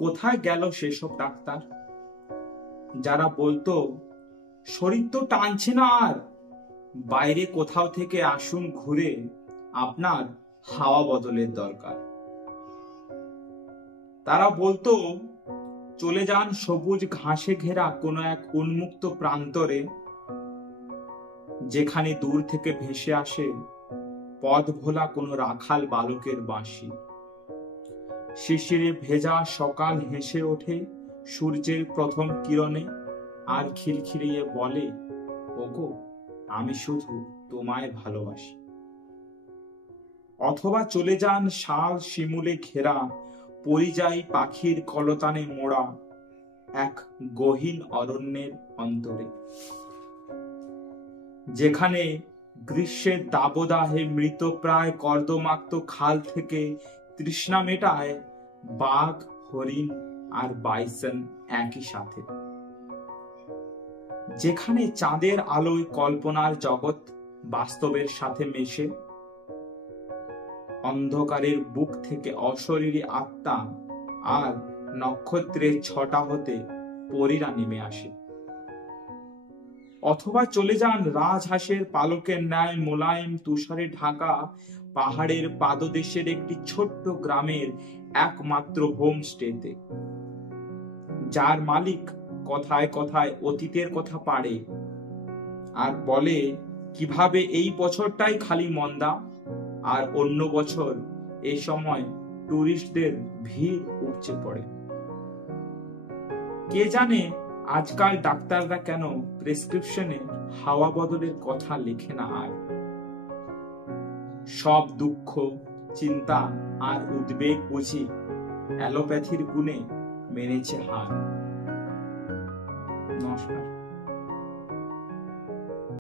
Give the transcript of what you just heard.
কোথায় গেল সেসব ডাক্তার যারা বলতো শরীর তো টানছে না আর, বাইরে কোথাও থেকে আসুন ঘুরে, আপনার হাওয়া বদলের দরকার। তারা বলতো চলে যান সবুজ ঘাসে ঘেরা কোনো এক উন্মুক্ত প্রান্তরে, যেখানে দূর থেকে ভেসে আসে পথ ভোলা কোনো রাখাল বালকের বাঁশি। শিশিরে ভেজা সকাল হেসে ওঠে সূর্যের প্রথম কিরণে, আর খিলখিলিয়ে বলে, ওগো আমি শুধু তোমায় ভালোবাসি। অথবা চলে যান শাল শিমুলে ঘেরা পরিযায়ী পাখির কলতানে মোড়া এক গহীন অরণ্যের অন্তরে, যেখানে গ্রীষ্মের দাবদাহে মৃতপ্রায় কর্দমাক্ত খাল থেকে তৃষ্ণা মেটায় বাঘ, হরিণ আর বাইসন একই সাথে, যেখানে চাঁদের আলোয় কল্পনার জগৎ বাস্তবের সাথে মেশে, অন্ধকারের বুক থেকে অশরীরী আত্মা আর নক্ষত্রের ছটা হতে পরীরা নেমে আসে। অথবা চলে যান রাজহাঁসের পালকের ন্যায় মোলায়েম তুষারে ঢাকা পাহাড়ের পাদদেশের একটি ছোট্ট গ্রামের একমাত্র হোমস্টেতে, যার মালিক কথায় কথায় অতীতের কথা পাড়ে আর বলে কিভাবে এই বছরটাই খালি মন্দা, আর অন্য বছর এই সময় টুরিস্টদের ভিড় উপচে পড়ে। কে জানে আজকাল ডাক্তাররা কেন প্রেসক্রিপশনে হাওয়া বদলের কথা লেখে না আর। সব দুঃখ, চিন্তা আর উদ্বেগ বুঝি অ্যালোপ্যাথির গুণে মেনেছে হার। নমস্কার।